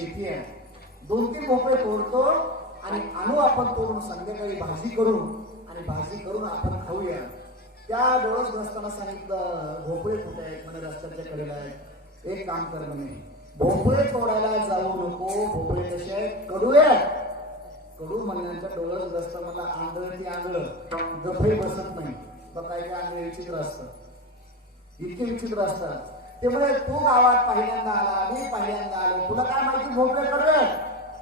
शेती आहे. 2-3 भोपळे तोडतो आणि आणू आपण तोडून संध्याकाळी भाजी करू आणि भाजी करून आपण खाऊया. त्या डोळसग्रस्तांना सांगितलं भोपळे कुठे आहेत म्हणे रस्त्याच्या कडेला आहेत. एक काम कर म्हणे भोपळे तोडायला जाऊ नको. भोपळे कसे आहेत कडू आहेत. कडू म्हणण्याच्या डोळसग्रस्त मला आंधळ ती आंधळ गफई बसत नाही. बघ काय काय आंधळ विचित्र असतं. इतके विचित्र असतात. ते म्हणे तू गावात पहिल्यांदा आला मी पहिल्यांदा आलो तुला काय माहिती भोपळे कडू आहेत.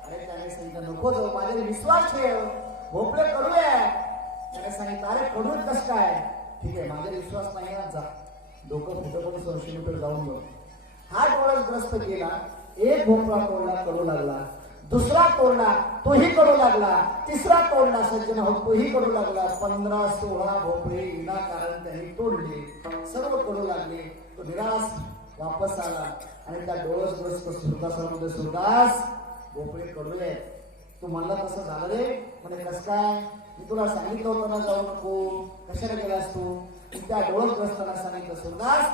अरे त्याने सांगितलं नको जाऊ माझ्यावर विश्वास ठेव भोपळे कडू आहे. त्याने सांगितलं अरे कडूच कसं काय. ठीक आहे माझा विश्वास नाही ना जा डोकं फुटं पण 100 मीटर जाऊन बघ. हा डोळसग्रस्त गेला. एक भोपळा तोडला कडू लागला. दुसरा तोडला तोही कडू लागला. तिसरा तोडला सज्जन हो तोही कडू लागला. 15-16 भोपळे विनाकारण त्यांनी तोडले. सर्व कडू लागले. तो निराश वापस आला आणि त्या डोळसग्रस्त सुरदासामध्ये सुरदास भोपळे कडू आहेत. तू म्हणला तसं झालं रे म्हणे कस काय. मी तुला सांगितलं होतं ना जाऊ नको कशाला गेलास तू. त्या डोळसग्रस्तांना सांगितलं सुरदास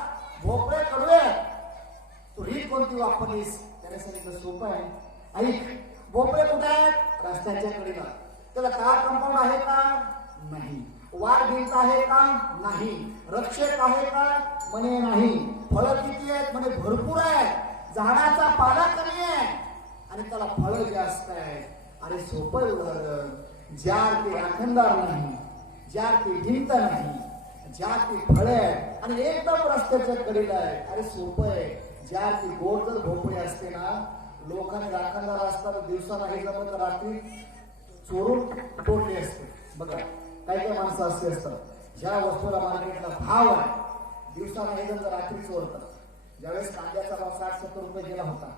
भोपळे कडू आहेत. तू रीत कोणती वापरलीस. त्याने सांगितलं सोपं आहे ऐक भोपळे कुठे आहेत रस्त्याच्या कडेला. त्याला कार कंपाऊंड आहे का नाही. वाघ भिंत आहे का नाही. रक्षक आहे का म्हणे नाही. फळं किती आहेत म्हणे भरपूर आहेत. झाडाचा पाला कमी आहे आणि त्याला फळं जास्त आहे. अरे सोपं उदाहरण. ज्या ते राखणदार नाही ज्या ते भिंत नाही ज्या ते फळे आहे आणि एकदम रस्त्याच्या कडेला आहे. अरे सोपं आहे. ज्या ती गोड जर भोपळे असते ना लोकांनी राखणदार असताना दिवसा नाही जमत रात्री चोरून तोडले असते. बघा काही काही माणसं असे असतात ज्या वस्तूला मार्केटला भाव आहे दिवसा नाही जर रात्री चोरतात. ज्यावेळेस कांद्याचा भाव 60-70 रुपये गेला होता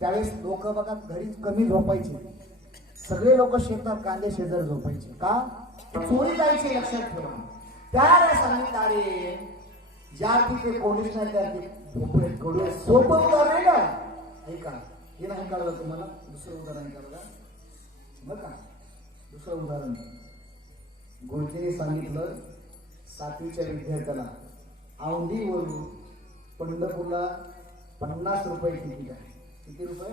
त्यावेळेस लोक बघा घरी कमी झोपायचे. सगळे लोक शेतात कांदे शेजार झोपायचे का चोरी जायची लक्षात ठेवा. त्यावेळेस सांगितलं अरे ज्या तिथे कोणीच नाही त्या भोपळे कडू. सोपं उदाहरण आहे का ऐका. हे नाही कळलं तुम्हाला. दुसरं उदाहरण कळलं बघा. दुसरं उदाहरण गुरुजीने सांगितलं 7वीच्या विद्यार्थ्याला औंधीवरून पंढरपूरला 50 रुपये तिकीट आहे. किती रुपये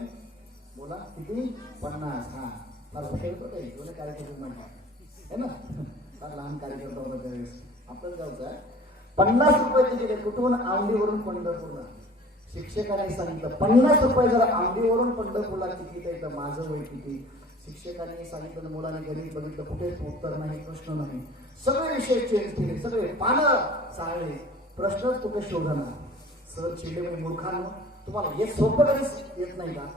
बोला किती 50. हा फार होतो काही दोन कार्यक्रम आहे ना फार लहान कार्यकर्ता होता त्यावेळेस आपल्याच गावचा आहे. 50 रुपये तिकीट आहे. कुठून औंधीवरून पंढरपूरला. शिक्षकांनी सांगितलं 50 रुपये जर औंधीवरून पंढरपूरला तिकीट आहे तर माझं वय किती. शिक्षकांनी सांगितलं मुलाने गणित बघितलं कुठेच उत्तर नाही प्रश्न नाही. सगळे विषय चेंज केले. सगळे पानं चालले प्रश्नच कुठे शोधणार. सर चिडले मूर्खांनो तुम्हाला हे सोपं गणित येत नाही का.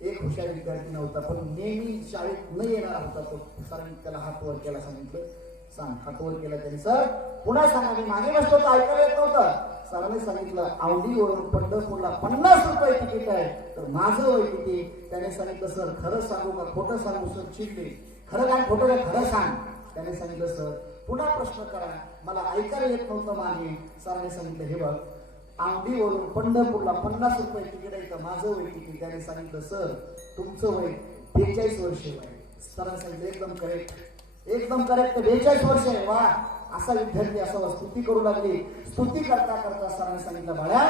एक हुशार विद्यार्थी नव्हता पण नेहमी शाळेत न येणार होता. तो सरांनी त्याला हात वर केला. सांगितलं सांग हात वर केला त्यांनी. सर पुन्हा सांगा मी मागे बसलो होतो ऐकायला येत नव्हतं. सरांनी सांगितलं औंधीवरून पंढरपूरला 50 रुपये तिकीट आहे तर माझं वय किती. त्याने सांगितलं सर खरं सांगू का खोटं सांगू. सर चिडले खरं काय खोटं काय खरं सांग. त्याने सांगितलं सर पुन्हा प्रश्न करा मला ऐकायला येत नव्हतं मागे. सरांनी सांगितलं हे बघ औंधीवरून पंढरपूरला 50 रुपये तिकीट आहे तर माझं वय किती. त्याने सांगितलं सर तुमचं वय 42 वर्ष आहे. सरांनी सांगितलं एकदम करेक्ट एकदम करेक्ट 42 वर्ष आहे. वा असा विद्यार्थी असावा. स्तुती करू लागली. स्तुती करता करता सरांनी सांगितलं बाळा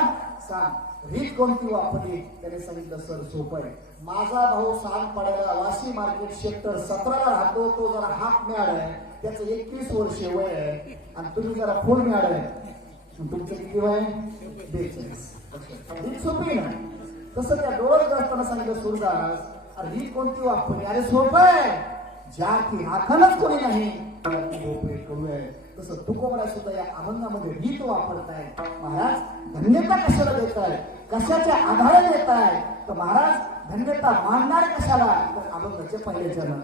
सांग रीत कोणती वापरली. त्याने सांगितलं सर सोपं आहे. माझा भाऊ सांग पडायला वाशी मार्केट सेक्टर 17ला राहतो. तो जरा हाफ मॅड आहे त्याचं 21 वर्ष वय आहे आणि तुम्ही जरा फुल मॅड आहे तुमचं किती वय 42. रीत सोपी ना. तसं त्या डोळसग्रस्तांना सांगितलं सुरदास रीत कोणती वापरली. अरे सोपं आहे. ज्या की राखणच कोणी नाही भोपळे कडू आहे. तसं तुकोबरा सुद्धा या अभंगामध्ये रीत वापरताय. महाराज धन्यता कशाला देताय कशाच्या आधारे देताय तर महाराज धन्यता मानणार कशाला तर अभंगाचे पहिले चरण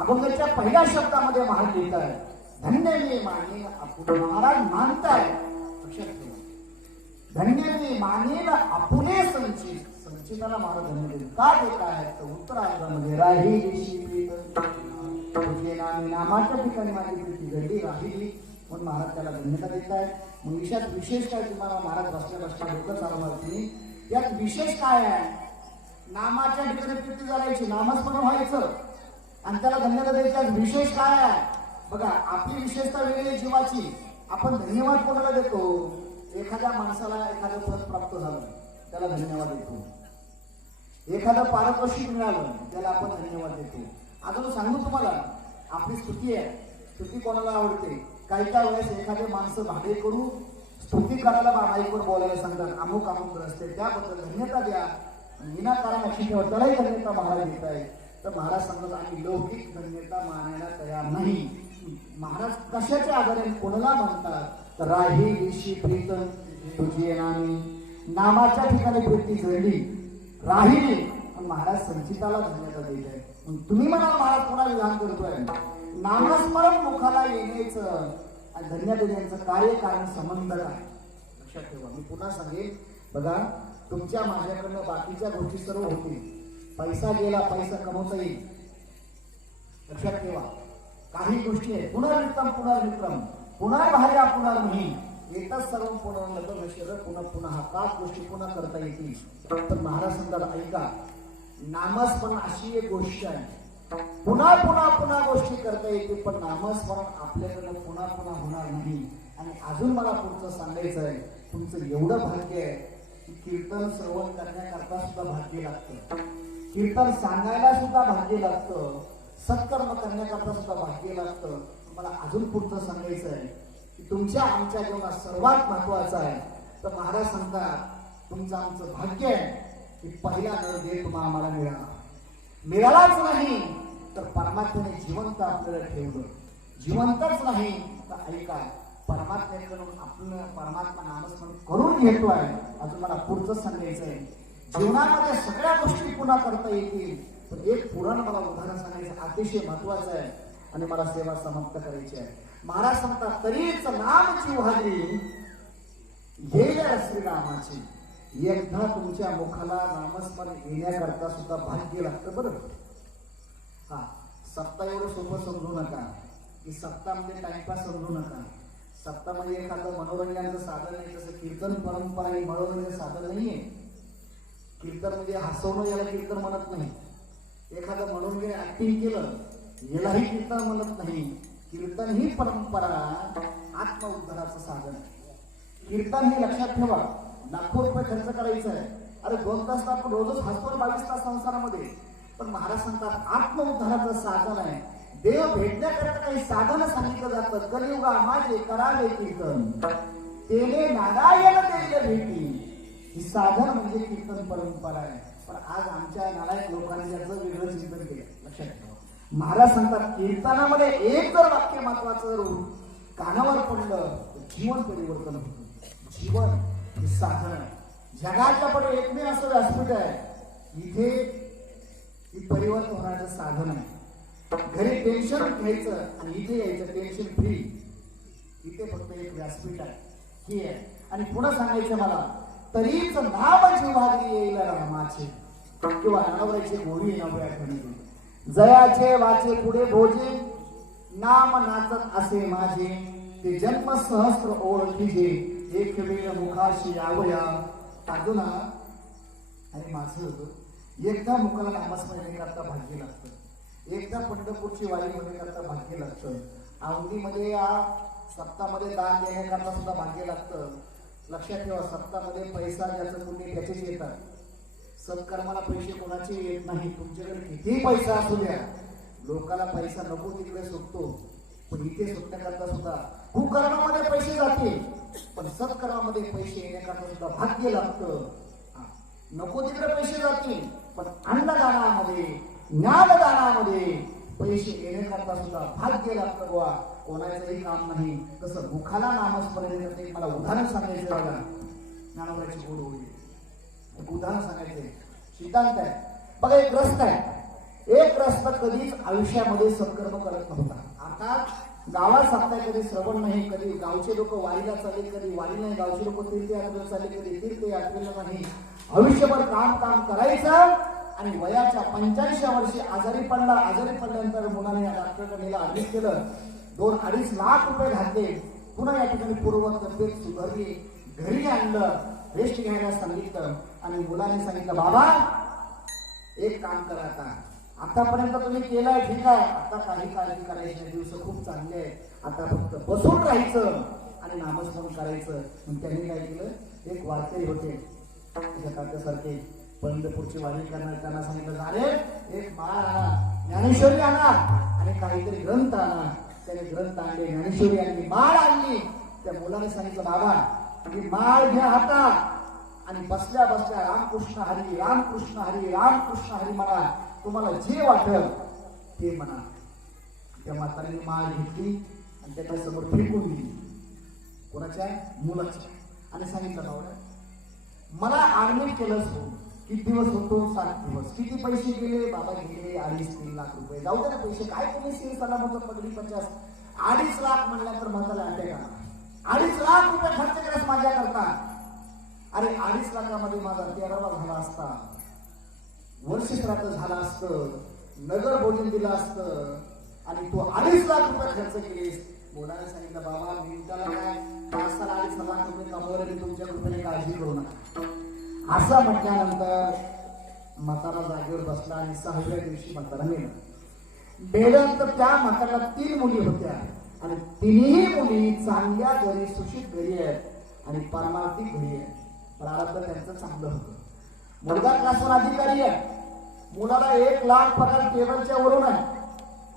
अभंगाच्या पहिल्या शब्दामध्ये महाराज लिहिताय धन्य मी मानेन आपुले. महाराज मानताय लक्षात ठेवा, धन्य मी मानेन आपुले संचित. संचिताला महाराज धन्य देत का देत आहेत तर उत्तरार्धामध्ये राही देशी प्रीत तुझे नामी नामाच्या ठिकाणी माझी प्रीती घडली राहिली म्हणून महाराज त्याला धन्यता देत आहे. मग विशेष काय तुम्हाला महाराज बसल्या बसल्या डोकं चालवणार तुम्ही यात विशेष काय आहे? नामाच्या ठिकाणी प्रीती करायची, नामस्मरण व्हायचं आणि त्याला धन्यता द्यायचा. विशेष काय आहे बघा, आपली विशेषता वेगळी जीवाची. आपण धन्यवाद कोणाला देतो? एखाद्या माणसाला एखादं पद प्राप्त झालं त्याला धन्यवाद देतो, एखादं पारितोषिक मिळालं त्याला आपण धन्यवाद देतो. अजून सांगू तुम्हाला, आपली स्तुती आहे, स्तुती कोणाला आवडते? काही वेळेस एखादे माणसं भाडे करू स्तुती करायला माईकवर बोलायला सांगतात, अमुक अमुक रस्ते त्याबद्दल धन्यता द्या, विनाकारण अशी ठेवा, त्यालाही धन्यता महाराज देत आहे. तर महाराज सांगतात आम्ही लौकिक धन्यता मानायला तयार नाही. महाराज कशाच्या आधारे कोणाला म्हणतात तर राही दिशी प्रीत तुझी नामी, नामाच्या ठिकाणी प्रीती जळली राहिली. महाराज संचिताला धन्यता देत आहे. तुम्ही म्हणा महाराज कोणा विधान करतोय? नामस्मरण मुखाला येण्याचं आणि धन्यता देण्याचं कार्य कारण संबंध काय? लक्षात ठेवा. मी पुन्हा सांगेन बघा, तुमच्या माझ्याकडनं बाकीच्या गोष्टी सर्व होतील, पैसा गेला पैसा कमवता येईल. लक्षात ठेवा, काही गोष्टी आहेत पुनर्विक्रम पुनर्विक्रम पुनर्भार्या पुनर्मही येतच सर्व पुनर्नगर पुन्हा पुन्हा हा पाच गोष्टी पुन्हा करता येतील. तर महाराज सांगतात ऐका, नामस्मरण अशी एक गोष्ट आहे, पुन्हा पुन्हा पुन्हा गोष्टी करता येतील, पण नामस्मरण आपल्याकडनं पुन्हा पुन्हा होणार नाही. आणि अजून मला पुढचं सांगायचं आहे, तुमचं एवढं भाग्य आहे की कीर्तन श्रवण करण्याकरता सुद्धा भाग्य लागतं, कीर्तन सांगायला सुद्धा भाग्य लागतं, सत्कर्म करण्याकरता सुद्धा भाग्य लागतं. मला अजून पुढचं सांगायचं आहे की तुमच्या आमच्या जीवनात सर्वात महत्वाचं आहे. तर महाराज सांगतात तुमचं आमचं भाग्य आहे की पहिला नरदेह तुम्हाला आम्हाला मिळालाच नाही तर परमात्म्याने जिवंत आपल्याला ठेवलं, जिवंतच नाही तर ऐका परमात्म्याकडून आपण परमात्मा नामस्मरण करून घेतोय. अजून मला पुढचं सांगायचं आहे, जीवनामध्ये सगळ्या गोष्टी पुन्हा करता येतील, पण एक पुराण मला उदाहरण सांगायचं अतिशय महत्वाचं आहे आणि मला सेवा समाप्त करायची आहे. महाराज सांगतात तरीच नामची व्हावी येईल श्रीरामाची. एकदा तुमच्या मुखाला नामस्मरण येण्याकरता सुद्धा भाग्य लागतं बरं. हा सत्ता एवढं सोपं समजू नका की सत्ता म्हणजे टाइमपास समजू नका. सत्ता म्हणजे एखादं मनोरंजनाचं साधन नाही, तसं कीर्तन परंपरा ही मनोरंजन साधन नाहीये. कीर्तन म्हणजे हसवणं याला कीर्तन म्हणत नाही, एखादं मनोरंजन ऍक्टिंग केलं यालाही कीर्तन म्हणत नाही. कीर्तन ही परंपरा आत्मउद्धाराचं साधन आहे. कीर्तन हे लक्षात ठेवा, लाखो रुपये खर्च करायचा आहे. अरे 2 तास आपण रोजच हसतो 22 तास संसारामध्ये, पण महाराज सांगतात आत्मउद्धाराचं साधन आहे. देव भेटण्याकरता काही साधन सांगितलं जातं. कलियुगा माझे करावे कीर्तन, तेने नारायण देईल भेटी. ही साधन म्हणजे कीर्तन परंपरा आहे. पण आज आमच्या नालायक लोकांनी याचं वेगळं चिंतन केलं. लक्षात ठेवा, महाराज सांगतात कीर्तनामध्ये एक जर वाक्य महत्वाचं कानावर पडलं तर जीवन परिवर्तन होतं. जीवन हे साधन आहे. जगाच्या पुढे एकमेव असं व्यासपीठ आहे इथे ही परिवर्तन होण्याचं साधन आहे. घरी टेन्शन घ्यायचं आणि इथे यायचं टेन्शन फ्री. इथे फक्त एक व्यासपीठ आहे ही आहे. आणि पुन्हा सांगायचं मला, तरीच नाम जिव्हारी येईल रामाचे किंवा नवऱ्याचे गोरी नव्या ठिकाणी. जयाचे वाचे पुढे भोजे, नाम नाचत असे माझे. ते जन्म सहस्त्र ओळखीजे, एक वेळ मुखाशी यावया. अर्जुना, आणि माझं एकदा मुखाला नामस्मरण करता भाग्य लागतं, एकदा पंढरपूरची वारी मध्ये करता भाग्य लागतं, आवडीमध्ये या सप्तामध्ये दान देण्याकरता सुद्धा भाग्य लागतं. लक्षात ठेवा, सप्तामध्ये पैसा ज्याचं पुण्य त्याचेच येतात. सत्कर्माला पैसे कोणाचे येत नाही. तुमच्याकडे कितीही पैसा असू द्या, लोकाला पैसा नको तिकडे सुटतो, पण इथे सुटण्याकरता सुद्धा कुकर्मामध्ये पैसे जातील, पण सत्कर्मामध्ये पैसे येण्याकरता सुद्धा भाग्य लागतं. नको तिकडे पैसे जातील, पण अन्नदानामध्ये ज्ञानदानामध्ये पैसे येण्याकरता सुद्धा भाग्य लागतं. गोवा कोणाचंही काम नाही. तसं मुखाला नामस्मरण करते. मला उदाहरण सांगायचं बघा, ज्ञानोबाची गोड होईल. एक उदाहरण सांगायचंय, सिद्धांत आहे बघा. एक ग्रस्त आहे, एक ग्रस्त कधीच आयुष्यामध्ये सत्कर्म करत नव्हता. आता गावात सांगताय कधी श्रवण नाही, कधी गावचे लोक वारीला चालले, कधी वारी नाही, गावचे लोक तीर्थयात्रेला चालले, कधी तीर्थयात्रेला नाही. आयुष्यभर काम काम करायचं आणि वयाच्या 85 वर्षी आजारी पडला. आजारी पडल्यानंतर मुलाने या डॉक्टरकडे नेला, ऍडमिट केलं. 2-2.5 लाख रुपये घातले. पुन्हा या ठिकाणी पूर्व तब्येत सुधारली, घरी आणलं, रेस्ट घ्यायला सांगितलं आणि मुलाने सांगितलं, बाबा एक काम करा, आतापर्यंत तुम्ही केलंय ठीक आहे, आता काही काळजी करायची नाही, दिवस खूप चांगले आहे, आता फक्त बसून राहायचं आणि नामस्मरण करायचं. मग त्यांनी काय केलं, एक वारकरी होते तात्यासारखे पंढरपूरची वारी करणार, त्यांना सांगितलं, अरे एक माळ आणा, ज्ञानेश्वरी आणा आणि काहीतरी ग्रंथ आणा. त्याने ग्रंथ आणले, ज्ञानेश्वरी आणली, माळ आणली. त्या मुलाने सांगितलं, बाबा तुम्ही माळ घ्या हातात आणि बसल्या बसल्या रामकृष्ण हरी रामकृष्ण हरी रामकृष्ण हरी म्हणा, तुम्हाला जे वाटेल ते म्हणा. त्या म्हातारीने माळ घेतली आणि त्याच्या समोर फेकून दिली. कोणाच्या? मुलाच्या. आणि सांगितलं, बाबा मला ऍडमिट केलंच हो, किती दिवस होतो? 7 दिवस. किती पैसे गेले? बाबा गेले 2.5-3 लाख रुपये. जाऊ दे ना पैसे, काय तुम्ही सील सलामत पगडी 50 2.5 लाख म्हणल्यानंतर म्हाताला अटॅक आला. 2.5 लाख रुपये खर्च केलास माझ्या करता. अरे 2.5 लाखामध्ये माझा 13वा झाला असता, वर्ष श्राद्ध झाला असतं, नगर भोजन दिलं असतं आणि तू 2.5 लाख रुपये खर्च केलीस. मुलाने सांगितलं, बाबा मिनिटाला काय 5-2.5 लाख रुपये कमवले, तुमच्या कृपेने काळजी करू नका. असं म्हटल्यानंतर म्हातारा जागेवर बसला आणि 6व्या दिवशी म्हातारा मेला. मेल्यानंतर त्या म्हाताऱ्याला 3 मुली होत्या आणि 3ही मुली चांगल्या घरी, सुशिक्षित घरी आहेत आणि पारमार्थिक घरी आहेत. प्रारब्ध त्यांचं चांगलं होतं. मुलगा क्लासवर अधिकारी आहे, मुलाला 1 लाख पगार टेबलच्या वरून आहे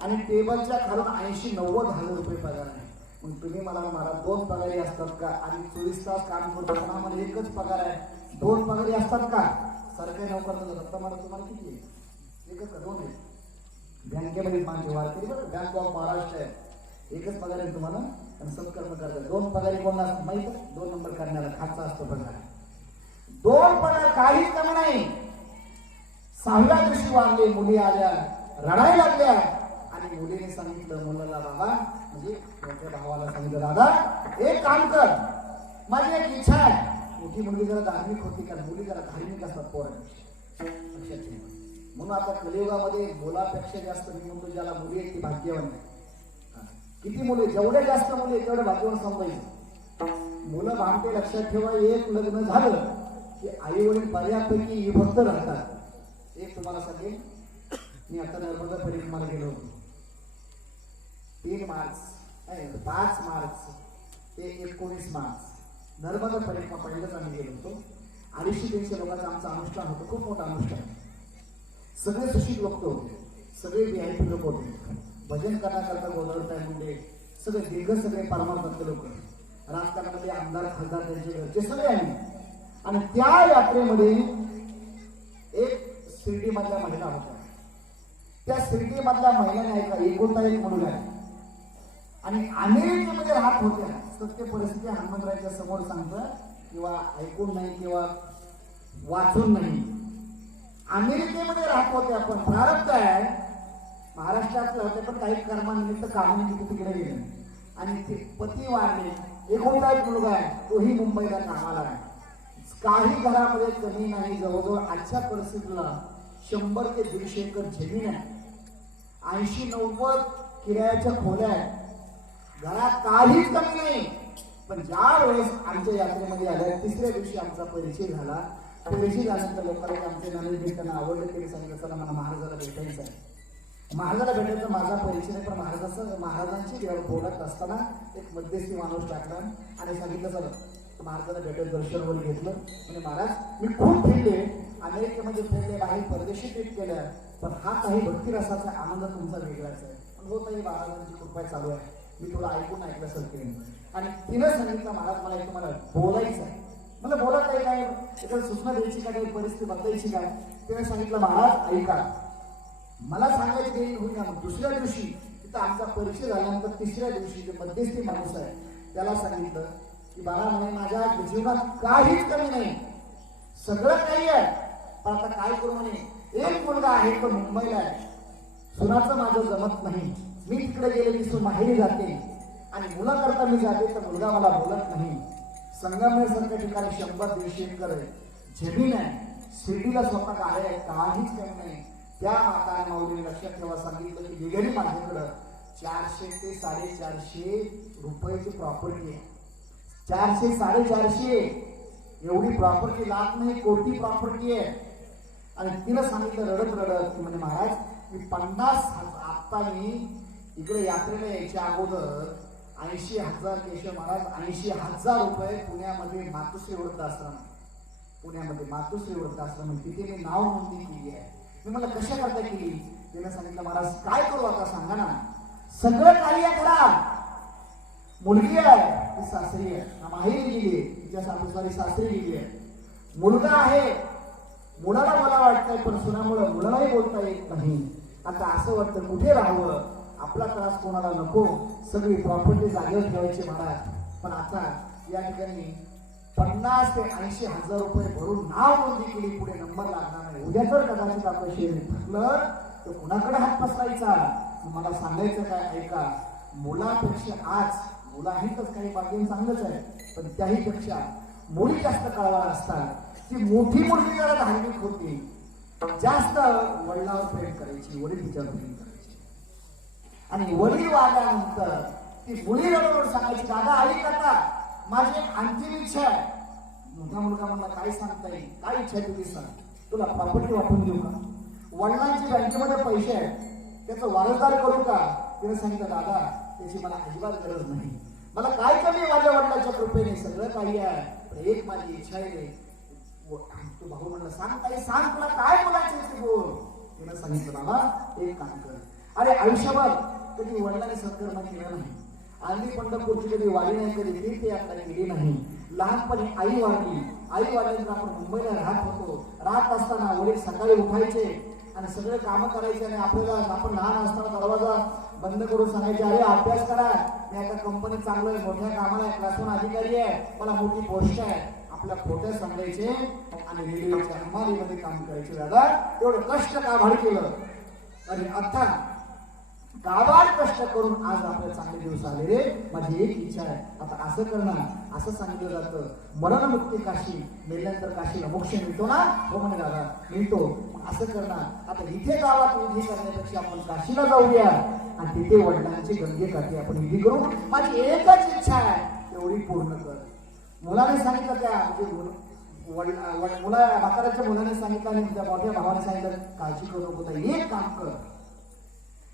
आणि टेबलच्या खालून 80-90 हजार रुपये पगार आहे. मग तुम्ही मला 2 पगारी असतात का? आणि 24 तास काम करतो पण आम्हाला एकच पगार आहे, 2 पगारी असतात का? सरकारी नोकर दत्ता मला तुम्हाला किती आहे? एकच का? 2 आहे. बँकेमध्ये माझे वारकरी बरं, बँक ऑफ महाराष्ट्र आहे, एकच पगार आहे तुम्हाला. आणि सत्कर्म करतात 2 पगारी कोणा माहित? 2 नंबर करण्याला खाचा असतो पगार. 2 पगार काहीच कमी नाही. 6व्या दिवशी वाढले, मुली आल्या, रडायला लागल्या आणि मुलीने सांगितलं मुलाला, बाबा म्हणजे मोठ्या भावाला सांगितलं, दादा एक काम कर, माझी एक इच्छा आहे. मोठी मुलगी जरा धार्मिक होती, कारण मुली जरा धार्मिक असतात पोरांपेक्षा. लक्षात ठेवा. म्हणून आता कलियुगामध्ये मुलापेक्षा जास्त मी म्हणतो ज्याला मुली आहेत ती भाग्यवान आहे. किती मुली? जेवढे जास्त मुली तेवढे भाग्यवान समजायचं. मुलं भांडते, लक्षात ठेवा. एक लग्न झालं की आई वडील बऱ्यापैकी विभक्त राहतात. एक तुम्हाला सांगेल, मी आता नर्मदा परिक्रमाला गेलो होतो. 3 मार्च 5 मार्च ते 19 मार्च नर्मदा परिक्रमा पहिल्याच आम्ही गेलो होतो. 250-300 लोकांचं आमचं अनुष्ठान होतं, खूप मोठं अनुष्ठान. सगळे सुशिक्षित लोक होते, सगळे VIP लोक होते. भजन करण्याकरता गोदावरीताई मुंडे सगळे दीर्घ सगळे परमार्थातले लोक, राजकारणामध्ये आमदार खासदार त्यांचे घरचे सगळे आले. आणि त्या यात्रेमध्ये एक शिर्डी मधल्या महिला होत्या. त्या शिर्डी मधल्या महिलाने ऐका एकोणता एक मुलगा आहे आणि अमेरिकेमध्ये राहत होत्या. सत्य परिस्थिती हनुमंतरायच्या समोर सांगतं, किंवा ऐकून नाही किंवा वाचून नाही, अमेरिकेमध्ये राहत होत्या. पण प्रारब्ध आहे महाराष्ट्रातलं होते, पण काही कर्मानिमित्त कामानिमित्त तिकडे गेले आणि ते पती वारले. एकोणता एक मुलगा आहे, तोही मुंबईला कामाला आहे. काही घरामध्ये कमी नाही, जवळजवळ आजच्या परिस्थितीला 100 ते 150 एकर जमीन आहे, 80-90 किरायाच्या खोल्या आहेत, घरात काहीच कमी नाही. पण ज्या वेळेस आमच्या यात्रेमध्ये आल्या तिसऱ्या दिवशी आमचा परिचय झाला. परिचय झाल्यानंतर लोकांना आमचे नॉलेज त्यांना आवडलं. त्यांनी सांगितलं चला मला महाराजाला भेटायचं आहे. महाराजाला भेटायचा माझा परिचय नाही, पण महाराजांची बोलत असताना एक मध्यस्थी माणूस टाकला आणि सांगितलं चला महाराजाला भेटत दर्शन वगैरे घेतलं. म्हणजे महाराज मी खूप फिरले, अमेरिकेमध्ये फिरले, बाहेर परदेशी ट्रीप केल्या, पण हा काही भक्तिरसाचा आनंद तुमचा वेगळाच आहे. पण हो ताई महाराजांची कृपा चालू आहे, मी थोडं ऐकून ऐकलं सर. आणि तिनं सांगितलं महाराज मला तुम्हाला बोलायचं आहे. मला बोलत आहे काय, एखादी सूचना द्यायची का, काही परिस्थिती बदलायची काय. तिने सांगितलं महाराज ऐका, मला सांगायची देईल होईल ना. दुसऱ्या दिवशी तिथं आमचा परिचय झाल्यानंतर तिसऱ्या दिवशी जे मध्यस्थी माणूस आहे त्याला सांगितलं की बाळा म्हणे माझ्या जीवनात काहीच कमी नाही, सगळं काही आहे, पण आता काय करू म्हणे. एक मुलगा आहे तो मुंबईला आहे, सुनाचं माझं जमत नाही, मी तिकडे गेले की सून माहेरी जाते आणि मुलाकरता मी जाते तर मुलगा मला बोलत नाही. संगमनेर सारख्या ठिकाणी 100-150 एकर जमीन आहे, शिर्डीला स्वतः गाड्या आहे, काहीच कमी नाही. त्या माता माऊलीने लक्षात ठेवा सांगितलं की निघाली माझ्याकडं 400 ते 450 रुपयाची प्रॉपर्टी आहे. 400-450 एवढी प्रॉपर्टी, लाख नाही कोटी प्रॉपर्टी आहे. आणि तिला सांगितलं रडत रडत म्हणजे महाराज मी 50 आता मी इकडे यात्रेला यायच्या अगोदर 80,000 केशव महाराज 80,000 रुपये पुण्यामध्ये मातोश्री वृद्धाश्रम, पुण्यामध्ये मातोश्री वृद्धाश्रम तिथे मी नाव नोंदणी केली आहे. मी मला कशा करता केली. तिने सांगितलं महाराज काय करू आता सांगा ना. सगळं काही आहे घरात, मुलगी आहे ती सासरी आहे, माहेरी गेली आहे, तिच्या सासरी गेली आहे, मुलगा आहे, मुलाला मला वाटतंय पण सुनामुळे मुलालाही बोलता येत नाही. आता असं वाटतं कुठे राहावं, आपला त्रास कोणाला नको, सगळी प्रॉपर्टी जागेवर ठेवायची महाराज. पण आता या ठिकाणी 50 ते 80,000 रुपये भरून नाव नोंदणी केली, पुढे नंबर लागणार नाही. उद्या जर कदाचित आपलं शेअर फुटलं तर कुणाकडे हात पसरायचा. मला सांगायचं काय ऐका, मुलापेक्षा आज मुलाहीतच काही बाकी चांगलंच आहे, पण त्याही पेक्षा मुली जास्त कळवाळ असतात. ती मोठी मुलगी जरा धार्मिक होती, जास्त वडिलावर प्रेम करायची, वडील तिच्यावर प्रेम करायची. आणि वडील वाढल्यानंतर ती मुली रडून सांगायची दादा ऐक आता माझी एक अंतिम इच्छा आहे. मोठा मुलगा म्हणला काय सांगता येईल, काय इच्छा आहे तुझी सांग, तुला प्रॉपर्टी वापरून देऊ का, वडिलांची बँकेमध्ये पैसे आहेत त्याचं वारसदार करू का. तिने सांगितलं दादा त्याची मला अजिबात गरज नाही, मला काय कमी माझ्या वडिलांच्या कृपेने सगळं काही आहे, पण एक माझी इच्छा आहे. तू भाऊ म्हणला सांग ताई सांग तुला काय बोलायचं ते बोल. तिने सांगितलं बाबा एक काम कर, अरे आयुष्यभर कधी वडिलांनी सत्कर्म केला नाही, आंधी पंढरपूरची कधी वारी नाही, कधी तीर्थयात्रा केली नाही. लहानपणी आई वारल्यानंतर आपण मुंबईला राहत होतो. राहत असताना वडील सकाळी उठायचे आणि सगळे कामं करायचे आणि आपल्याला आपण लहान असताना दरवाजा बंद करून सांगायचे अरे अभ्यास करा, मी आता कंपनीत चांगलो आहे, मोठ्या कामाला आहे, क्लास 1 अधिकारी आहे, मला मोठी पोस्ट आहे. आपल्या खोट्या सांगायचे आणि रेल्वेच्या हमालीमध्ये काम करायचे. दादा एवढं कष्ट काभाड केलं आणि आता काबाड कष्ट करून आज आपल्याला चांगले दिवस आले रे. माझी एक इच्छा आहे आता असं करणार, असं सांगितलं जातं मरणमुक्ती काशी, मेल्यानंतर काशीला मोक्ष मिळतो ना. हो म्हणे दादा मिळतो, असं करणार. आता इथे गावात विधी करण्यापेक्षा आपण काशीला जाऊया आणि तिथे वडिलांची गंगे काठी आपण विधी करू. माझी एकच इच्छा आहे तेवढी पूर्ण कर. मुलाने सांगितलं त्या म्हणजे मुला म्हाताऱ्याच्या मुलाने सांगितलं आणि त्या मोठ्या भावाने सांगितलं काळजी करू नको, एक काम कर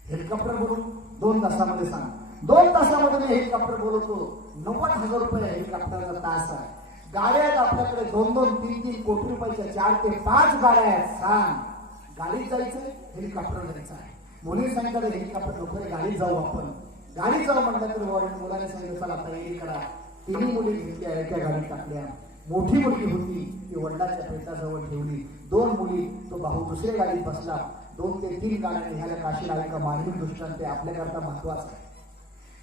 हेलिकॉप्टर बोलून 2 तासामध्ये सांग. 2 तासामध्ये मी हेलिकॉप्टर बोलवतो. 90,000 रुपये हेलिकॉप्टरचा तास आहे. गाड्या आहेत आपल्याकडे 2-2, 3-3 कोटी रुपयाच्या 4 ते 5 गाड्या आहेत. सांग गाडीत जायचं हेलिकॉप्टर जायचं आहे. मुलीने सांगितलं हे आपण नको गाडीत जाऊ आपण गाडीत जाऊ म्हटलं तर मुलाने सांगितलं चला तयारी करा. तिन्ही मुली घेतल्या एका गाडीत टाकल्या. मोठी मुलगी होती ती वडिलांच्या पेटाजवळ ठेवली. 2 मुली तो भाऊ दुसऱ्या गाडीत बसला. 2 ते 3 गाड्या निघाल्या काशीला. एका मानवी दृष्टांत आपल्याकरता महत्वाचं आहे.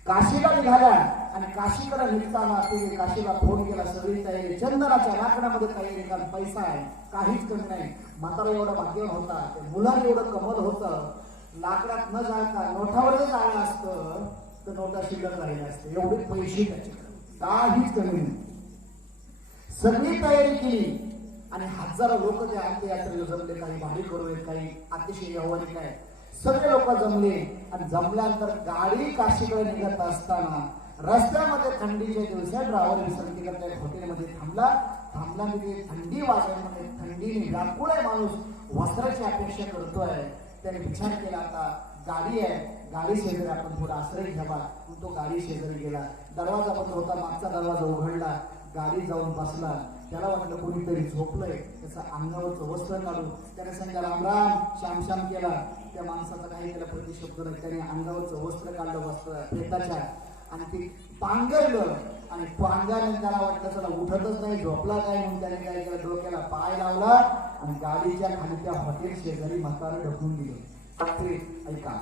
काशीला निघाल्या आणि काशीकडे निघताना ते काशीला फोन केला. सगळी तयारी चंदनाच्या लाकडामध्ये तयारी करा. पैसा आहे काहीच कमी नाही. म्हातारा एवढा भाग्यवान होता. ते मुलांना एवढं कमल होतं. लाकडात न जाता नोटावर जर आलं असतं तर नोटा शिल्लक राहिले असते. एवढे पैसे त्याच्याकडे काहीच कमी नाही. सगळी तयारी केली आणि हजारो लोक त्या अंत्ययात्रेला जमले. काही भारी करू काही अतिशय व्यावहारिक आहे. सगळे लोक जमले आणि जमल्यानंतर गाडी काशीकडे निघत असताना रस्त्यामध्ये थंडीच्या दिवसात ड्रायव्हर विश्रांती करता हॉटेलमध्ये थांबला म्हणजे थंडी वाजल्यामध्ये थंडीने व्याकुळ आहे माणूस. वस्त्राची अपेक्षा करतोय. त्याने विचार केला आता गाडी आहे गाडी शेजारी आपण थोडा आश्रय घ्यावा. तो गाडी शेजारी गेला. दरवाजा बंद होता. मागचा दरवाजा उघडला. गाडी जाऊन बसला. त्याला वाटलं कोणीतरी झोपलंय. त्याचा अंगावरचं वस्त्र काढून त्याने सांगितलं राम राम श्याम श्याम केला. त्या माणसाचा काही त्याला प्रतिशब्द नाही. त्याने अंगावरचं वस्त्र काढलं वस्त्र प्रेताच्या आणि ते पांघरलं आणि पांघरल्याने त्याला वाटलं चला उठतच नाही झोपला काय म्हणून त्याने काय केलं डोक्याला पाय लावला आणि गाडीच्या खाली त्या हॉटेल शेजारी म्हातारं ढकलून दिले. ऐका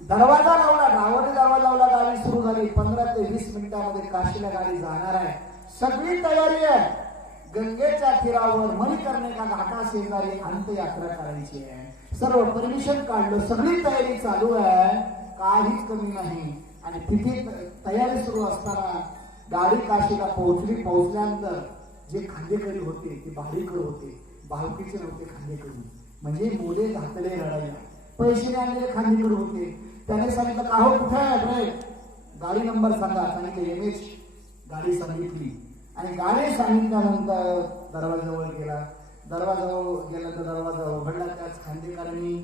दरवाजा लावला. ड्रायव्हरने दरवाजा लावला. गाडी सुरू झाली. 15 ते 20 मिनिटांमध्ये काशीला गाडी जाणार आहे. सगळी तयारी आहे. गंगेच्या तीरावर मणिकर्णिका घाटा शेजारी अंत्ययात्रा करायची आहे. सर्व परमिशन काढलं. सगळी तयारी चालू आहे. काहीच कमी नाही. आणि तिथे तयारी सुरू असताना गाडी काशीला पोहोचल्यानंतर जे खांदेकरी होते ते भाडेकर होते. भावकीचे नव्हते खांदेकरी. म्हणजे मुले घातले रडायला पैसे आणलेले खांदेकर होते. त्याने सांगितलं का हो कुठे आहे गाडी नंबर सांगा. सांगितलं MH. गाडी सांगितली आणि गाडी सांगितल्यानंतर दरवाजाजवळ गेला. दरवाजाजवळ गेल्यानंतर दरवाजा उघडला. त्याच खांदेकरांनी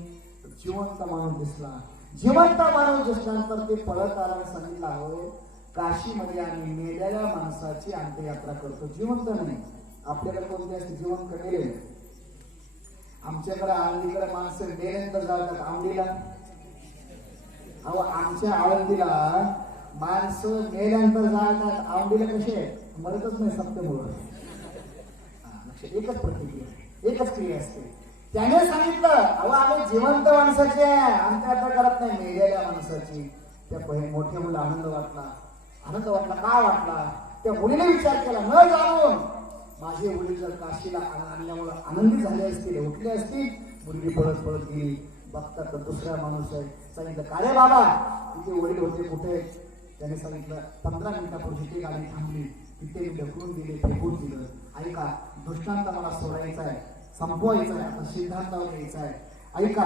जिवंत माणूस दिसला. जिवंत माणूस दिसल्यानंतर ते पळत आला आणि सांगितलं हो काशीमध्ये आम्ही मेलेल्या माणसाची अंत्ययात्रा करतो. जिवंत नाही. आपल्याकडे कोणते असते जिवंत मेले. आमच्याकडे आळंदीकडे माणसं मेल्यानंतर जातात आंबीला. अहो आमच्या आळंदीला माणसं मेल्यानंतर जातात. आंबीला कसे मरतच नाही सप्टेंबर. एकच प्रतिक्रिया एकच क्रिया असते. त्याने सांगितलं अहो आम्ही जिवंत माणसाची आहे अंत्ययात्रा करत नाही मेलेल्या माणसाची. त्या मोठ्या मुलं आनंद वाटला. का वाटला? त्या मुलीने विचार केला न जाणून माझे वडील जर काशीला आणल्यामुळे आनंदी झाले असतील उठले असतील. मुलगी पळत गेली. बघतात तर दुसरा माणूस आहे. सांगितलं का रे बाबा तिथे वडील होते कुठे? त्याने सांगितलं 15 मिनिटापूर्वी ती गाडी थांबली. तिथे मी ढकलून दिले फेकून दिलं. ऐका दृष्टांत मला सोडायचा आहे संपवायचा आहे. आता सिद्धांतावर यायचा आहे. ऐका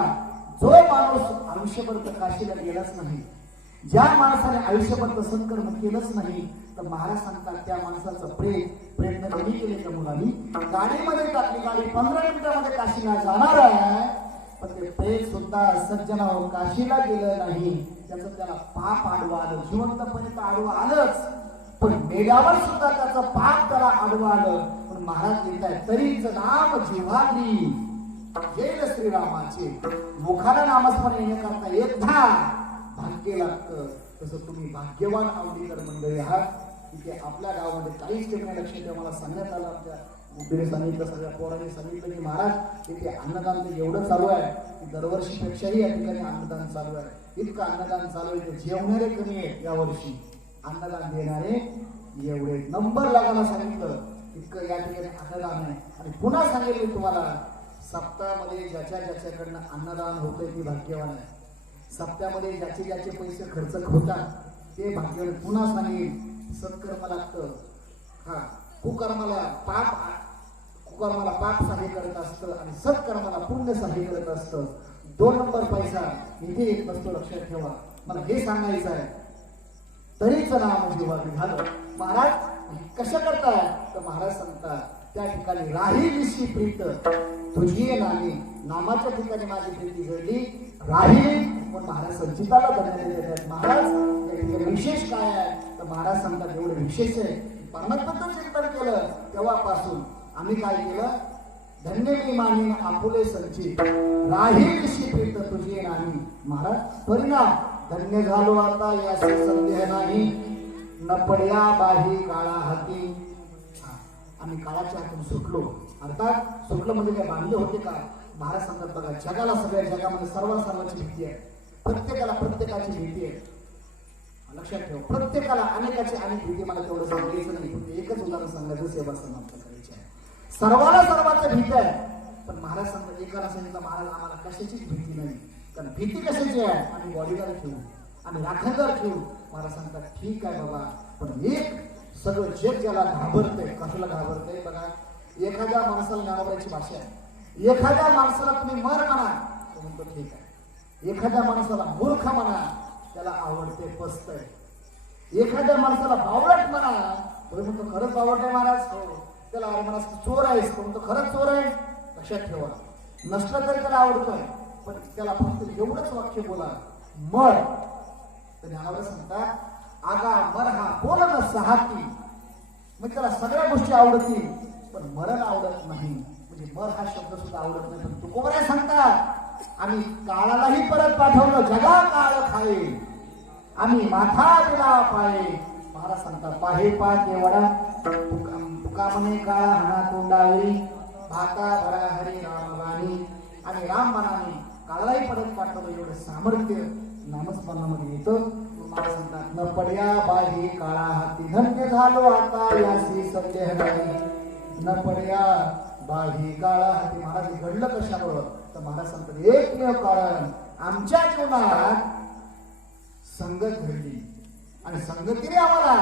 जो माणूस आयुष्यभर काशीला गेलाच नाही ज्या माणसाने आयुष्यभर संकर्म केलंच नाही तर महाराज सांगतात त्या माणसाचं प्रयत्न कमी केले त्या मुलांनी. गाडीमध्ये टाकली. गाडी 15 मिनिटामध्ये काशीला जाणार आहे. पण ते प्रेत सुद्धा सज्जन काशीला गेलं नाही. त्याचं त्याला पाप आडवं आलं. जिवंतपणे तर आडवं आलंच पण मेल्यावर सुद्धा त्याचं पाप त्याला आडवं आलं. पण महाराज लिहितात तरीच नाम जिव्हारी येईल श्रीरामाचे. मुखाला नामस्मरण येण्याकरता एकदा भाग्य लागतं. तसं तुम्ही भाग्यवान आवडीकर मंडळी आहात. तिथे आपल्या गावामध्ये काहीच कमी लक्ष द्या. मला सांगण्यात आलं आमच्या मुद्दे सांगितलं सगळ्या पोरांनी सांगितलं की महाराज तिथे अन्नदान एवढं चालू आहे की दरवर्षीपेक्षाही या ठिकाणी अन्नदान चालू आहे. इतकं अन्नदान चालू आहे. जेवणारे कमी आहेत यावर्षी. अन्नदान देणारे एवढे नंबर लागायला सांगितलं. इतकं या ठिकाणी अन्नदान आहे. आणि पुन्हा सांगेल मी तुम्हाला सप्ताहामध्ये ज्याच्याकडनं अन्नदान होतंय ती भाग्यवान आहे. सप्त्यामध्ये ज्याचे पैसे खर्च होतात ते भाग्यवान. पुन्हा सांगेल सत्कर्म लागतं. कुकर्माला पाप सहाय्य करत असतं आणि सत्कर्माला पुण्य सहाय्य करत असतं. 2 नंबर पैसा इथे येत नसतो. लक्षात ठेवा. मला हे सांगायचं आहे. तरीच नाम जिव्हारी झालं. महाराज कसं करताय तर महाराज सांगतात त्या ठिकाणी राहिलीशी प्रीत तुझी नामी. नामाच्या ठिकाणी माझी प्रीती घडली राहिली. पण महाराज संचिताला धन्यवाद देतात. महाराज विशेष काय आहे तर महाराज सांगतात एवढं विशेष आहे. परमात्म्याचं चिंतन केलं तेव्हापासून आम्ही काय केलं धन्य मी मानीन आपुले संचित राहील प्रीत तुझी नाही. महाराज परिणाम धन्य झालो आता याचे संदेह नाही. न पड्या बाही काळा हाती. आम्ही काळाच्या हातून सुटलो. अर्थात सुटलो म्हणजे काय बांधले होते का? महाराज सांगतात बघा जगाला सगळ्या जगामध्ये सर्वांची भीती आहे. प्रत्येकाची भीती आहे. लक्षात ठेव प्रत्येकाला अनेकाची अनेक भीती. मला तेवढं सांगायचं नाही पण एकच उदाहरण सांगायचं सेवा समाप्त करायची आहे. सर्वांचं भीती आहे पण महाराज सांगतात एकाला सांगितलं महाराज आम्हाला कशाचीच भीती नाही. कारण भीती कशाची आहे? आम्ही बॉडीगार्ड ठेवू आम्ही राखणदार ठेवू. महाराज सांगतात ठीक आहे बाबा पण एक सगळं जग ज्याला घाबरतंय कशाला घाबरतंय बघा. एखाद्या माणसाला ज्ञानोबाची भाषा आहे. एखाद्या माणसाला तुम्ही मर म्हणा तो म्हणतो ठीक आहे. एखाद्या माणसाला मूर्ख म्हणा त्याला आवडते पचतंय. एखाद्या माणसाला बावळट म्हणा तो म्हणतो खरंच बावळट आहे महाराज. हो त्याला अरे महाराज चोर आहेस तो म्हणतो खरंच चोर आहे. लक्षात ठेवा नसलं तरी त्याला आवडतोय पण त्याला फक्त एवढंच वाक्य बोला मर. तर ज्ञानावर सांगतात आगा मर हा बोल न सहाती. मग त्याला सगळ्या गोष्टी आवडतील पण मरण आवडत नाही. म्हणजे मर हा शब्द सुद्धा आवडत नाही. पण तुकोबराय सांगतात आम्ही काळालाही परत पाठवलं जगा काळ खाये आम्ही माथा दिला पाये. महाराज सांगतात पाहे पा देवडा तुका म्हणे काळा हना तोंडावरी भाता भरा हरी रामवाणी. आणि राम म्हणाने काळालाही परत पाठवलं एवढं सामर्थ्य नामस्मरणामध्ये येतं. महाराज सांगतात न पड्या बाही काळा हाती धन्य झालो आता यासी संदेह नाही. न पड्या बाही काळा हाती. महाराज घडलं कशामुळं तर महाराज सांगतात एकमेव कारण आमच्या जीवनात संगत घडली आणि संगतीने आम्हाला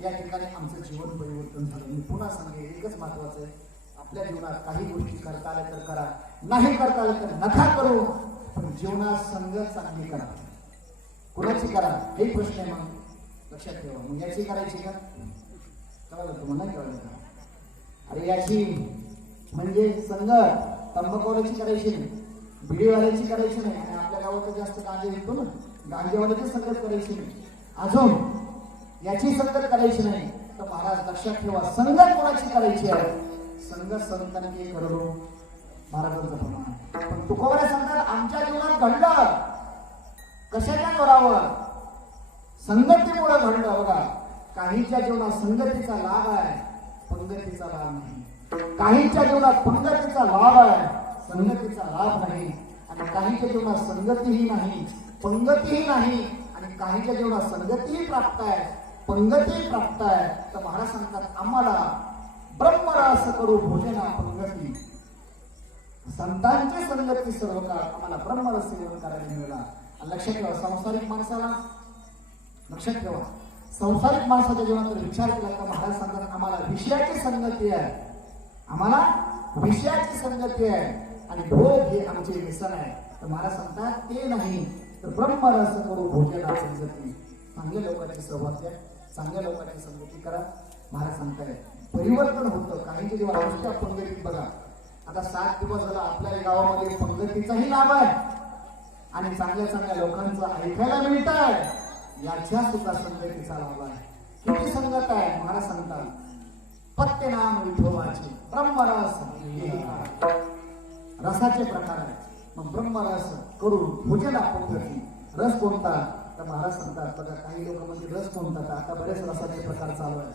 या ठिकाणी आमचं जीवन परिवर्तन झालं. मी पुन्हा सांगेन एकच महत्वाचं आहे आपल्या जीवनात काही गोष्टी करता आल्या तर करा नाही करता आल्या तर नका करू पण जीवनात संगत चांगली करा. कुणाची करा हे प्रश्न आहे. मग लक्षात ठेवा मग याची करायची का कळलं तुम्हाला नाही कळलं का? अरे याची म्हणजे संगत तंबाखूवाल्याची करायची नाही बिडीवाल्याची करायची नाही. आणि आपल्या गावात जास्त गांजे विकतो ना गांजेवाल्याची संगत करायची नाही. अजून याची संगत करायची नाही. तर महाराज लक्षात ठेवा संगत कोणाची करायची आहे? संगत संतांनी करो महाराजांचं प्रमाण. पण तुकोबराय सांगतात आमच्या जीवनात घडलं कशाच्या जोरावर? संगतीमुळे घडलं. बघा काहींच्या जीवनात संगतीचा लाभ आहे पंगतीचा लाभ नाही. काहींच्या जीवनात पंगतीचा लाभ आहे संगतीचा लाभ नाही. आणि काहींच्या जीवनात संगतीही नाही पंगतीही नाही. आणि काहींच्या जीवनात संगतीही प्राप्त आहे पंगतीही प्राप्त आहे. तर महाराज सांगतात आम्हाला ब्रह्मरस करू भोजना पंगती. संतांची संगती सर्व काळ आम्हाला ब्रह्मरस सेवन करायला मिळाला. लक्षात ठेवा संसारिक माणसाला लक्षात ठेवा संसारिक माणसाच्या जीवनात विचार केला तर महाराज सांगतात आम्हाला विषयाची संगती आहे. आम्हाला विषयाची संगती आहे आणि भोग हे आमचे व्यसन आहे. तर महाराज सांगतात ते नाही तर ब्रह्मरस करू भोजना संगती. चांगल्या लोकांची सहवास घ्या चांगल्या लोकांची संगती करा. महाराज सांगताय परिवर्तन होतं. काहींच्या जीवनात नुसत्या पंगतीत बघा आता 7 दिवस झाला आपल्या गावामध्ये पंगतीचाही लाभ आहे आणि चांगल्या लोकांचं ऐकायला मिळत आहे याच्या सुद्धा संगतीचा लाभ आहे. किती संगत आहे? महाराज सांगतात पत्ते नाम विठोबाचे ब्रह्मरस रसाचे प्रकार आहे. मग ब्रह्मरस करून भोजना पद्धती. रस कोणता तर महाराज सांगतात बघा काही लोक म्हणजे रस कोणता आता बरेच रसाचे प्रकार चालू आहे.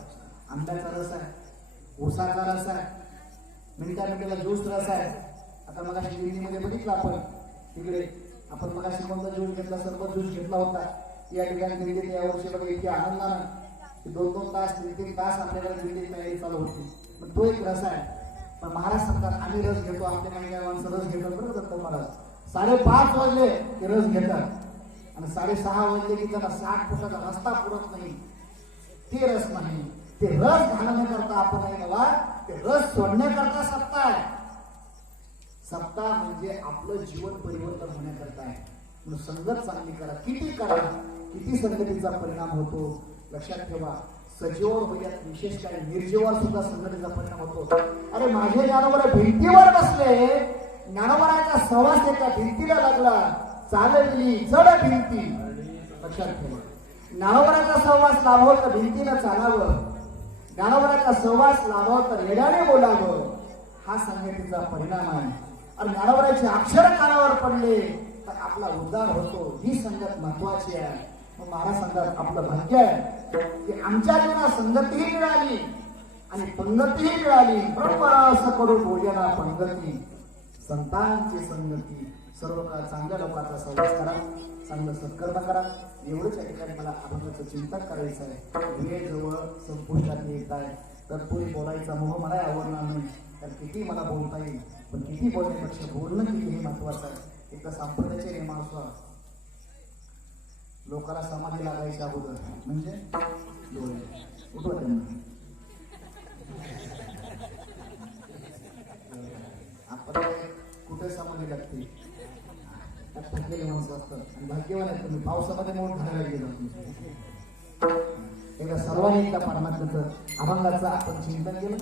आंब्याचा रस आहे ऊसाचा रस आहे मिनिटाला ज्यूस रस आहे. आता मग दिल्लीमध्ये बघितलं आपण तिकडे आपण मग कोणता ज्यूस घेतला सरबत ज्यूस घेतला होता. या ठिकाणी दिल्लीत यावर्षी बघा इतके आनंदानं 2-2 तास 3-3 तास आपल्याला दिल्लीत तयारी चालू होती. मग तो एक रस आहे. पण महाराज सांगतात आम्ही रस घेतो आपल्या काही माणसं रस घेतात बरं दत्त महाराज. 5:30 वाजले की रस घेतात आणि 6:30 वाजले की त्याला 60 फुटाचा रस्ता पुरत नाही. ते रस नाही ते रस घालण्याकरता आपण नाही मला ते रस सोडण्याकरता सत्ता आहे. सत्ता म्हणजे आपलं जीवन परिवर्तन होण्याकरता आहे. म्हणून संगत चांगली करा किती करा किती संगतीचा परिणाम होतो लक्षात ठेवा. सजीवावर होण्यात विशेष काय निर्जीवावर सुद्धा संगतीचा परिणाम होतो. अरे माझे ज्ञानोबा भिंतीवर बसले ज्ञानोबाच्या सहवास एका भिंतीला लागला चालली जड भिंती. लक्षात ठेवा ज्ञानोबाचा सहवास लाभावं तर भिंतीनं चालावं. ज्ञानोबाचा सहवास लाभावं तर रेड्याने बोलावं. हा संगतीचा परिणाम आहे. आणि ज्ञानोबाचे अक्षर कानावर पडले तर आपला उद्धार होतो. ही संगत महत्वाची आहे. मग महाराज सांगतात आपलं भाग्य आहे की आमच्या जीवनात संगतीही मिळाली आणि पंगतीही मिळाली. बरोबर असं करून भोजना पंगती संतांची संगती. सर्व काळ चांगल्या लोकांचा सहवास करा, चांगलं सत्कर्म करा. एवढंच या ठिकाणी मला अभंगाचं चिंतन करायचं आहे. वेळ जवळ संपुष्टात येत आहे. तत्पुरी बोलायचा मोह मला आवडणार नाही. तर किती मला बोलता येईल, पण किती बोलण्यापेक्षा बोलणं किती हे महत्वाचं आहे. एकदा संप्रदायाचे नियमानुसार लोकांना समाधी लागायच्या अगोदर म्हणजे डोळे उठवा त्यांना. आपण कुठे समाधी लागते थकलेले माणसं असतात आणि भाग्यवान आहेत तुम्ही. पावसामध्ये म्हणून घालायला गेलो. एकदा सर्वांनी एकदा परमात्म्याचं अभंगाचं आपण चिंतन केलं.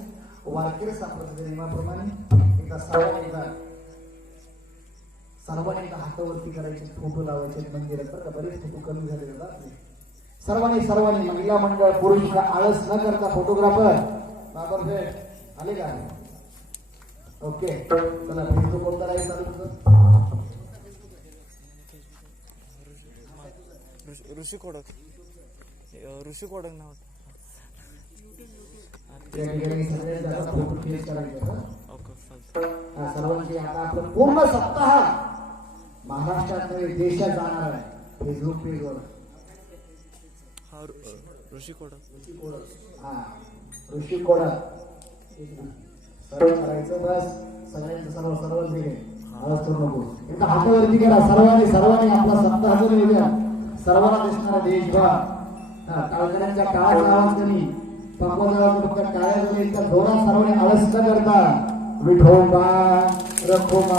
वारकरी संप्रदायाच्या नियमाप्रमाणे एकदा सर्वांनी एकदा हातावरती करायचे, फोटो लावायचे मंदिरात. बरं का बरेच फोटो कमी झाले जातात. सर्वांनी महिला मंडळ पुरुष आळस न करता फोटोग्राफर बाबर भेट आले का? ओके चला फेसबुक कोणता राहील चालू तुझं? ऋषी कोडक नाव. सर्वांची आता आपलं पूर्ण सप्ताह महाराष्ट्रात देशात जाणार आहे. फेसबुक पेजवर ऋषी कोडक ऋषी कोडक सर्व करायचं. बस सगळ्यांचं सर्व दिले आवाज करू नको. एकदा हातावरती करा सर्वांनी आपला सप्ताह नियोजन. सर्वांना दिसणारा देशभर टाळकऱ्यांच्या टाळाचा आवाज कमी, पापाचा फक्त टाळ्या जरी इतका जोरात सर्वांनी आळस न करता विठोबा रखोबा